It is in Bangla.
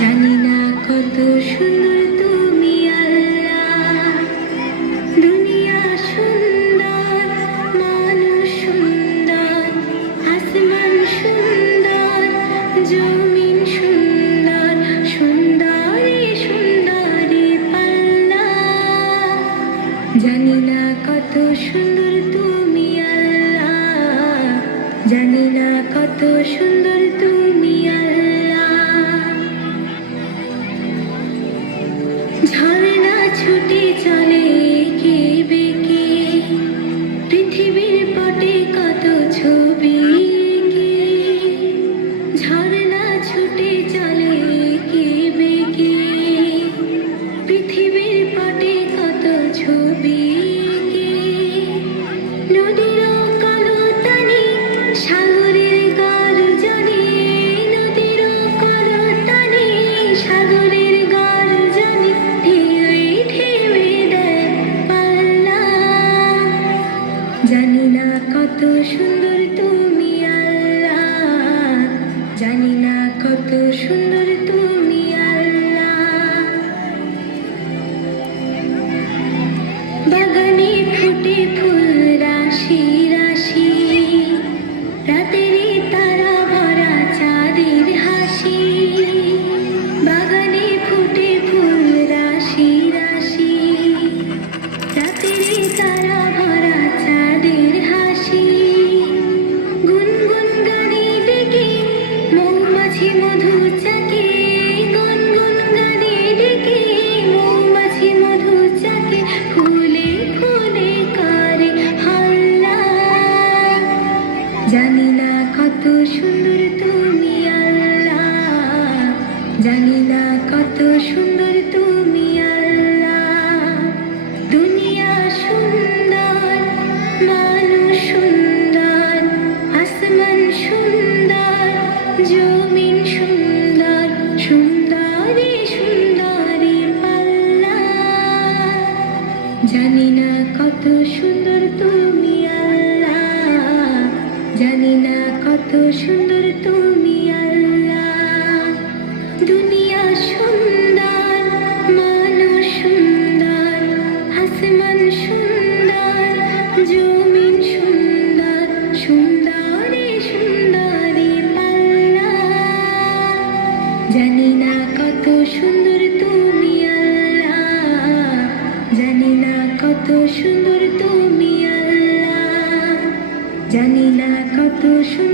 জানি না কত সুন্দর তুমি আল্লাহ, দুনিয়া সুন্দর, মানুষ সুন্দর, আসমান সুন্দর, জমিন সুন্দর, সুন্দরী সুন্দরী পাল্লা। জানি না কত সুন্দর তুমি আল্লাহ, জানি না কত সুন্দর তুমি আল্লাহ। ঝর্ণা ছুটে চলে এঁকে বেঁকে, পৃথিবীর পটে কত ছবি এঁকে। ঝর্ণা ছুটে চলে এঁকে বেঁকে, পৃথিবীর পটে কত ছবি এঁকে। নদীর কলতানি, সাগরের গর্জনে, নদীর কলতানি, সাগরের গর্জনে, ঢেউয়ে ঢেউয়ে দেয় পাল্লা। জানি না কত সুন্দর তুমি আল্লাহ, জানি না কত সুন্দর তুমি আল্লাহ। বাগানে ফুটে ফুল রাশি রাশি, রাতেরই তারা ভরা চাঁদের হাসি। বাগানে ফুটে ফুল রাশি রাশি, রাতেরই তারা ভরা চাঁদের হাসি। গুনগুন গানে ডেকে মৌমাছি মধু চাকে, গুনগুন গানে ডেকে মৌমাছি মধু চাকে, ফুলে ফুলে করে হল্লা। জানি না কত সুন্দর তুমি আল্লাহ, জানি না কত সুন্দর তুমি আল্লাহ। দুনিয়া সুন্দর, মানুষ সুন্দর, আসমান সুন্দর, জমিন সুন্দর, সুন্দরী সুন্দরী পাল্লা। জানি না কত সুন্দর তুমি আল্লাহ, জানি না কত সুন্দর তুমি আল্লাহ। দুনিয়া সুন্দর, মানুষ সুন্দর, আসমান সুন্দর, জমিন সুন্দর, সুন্দরী সুন্দরী পাল্লা। জানি না কত সুন্দর তুমি আল্লাহ, জানি না কত সুন্দর তুমি আল্লাহ, জানি না কত সুন্দর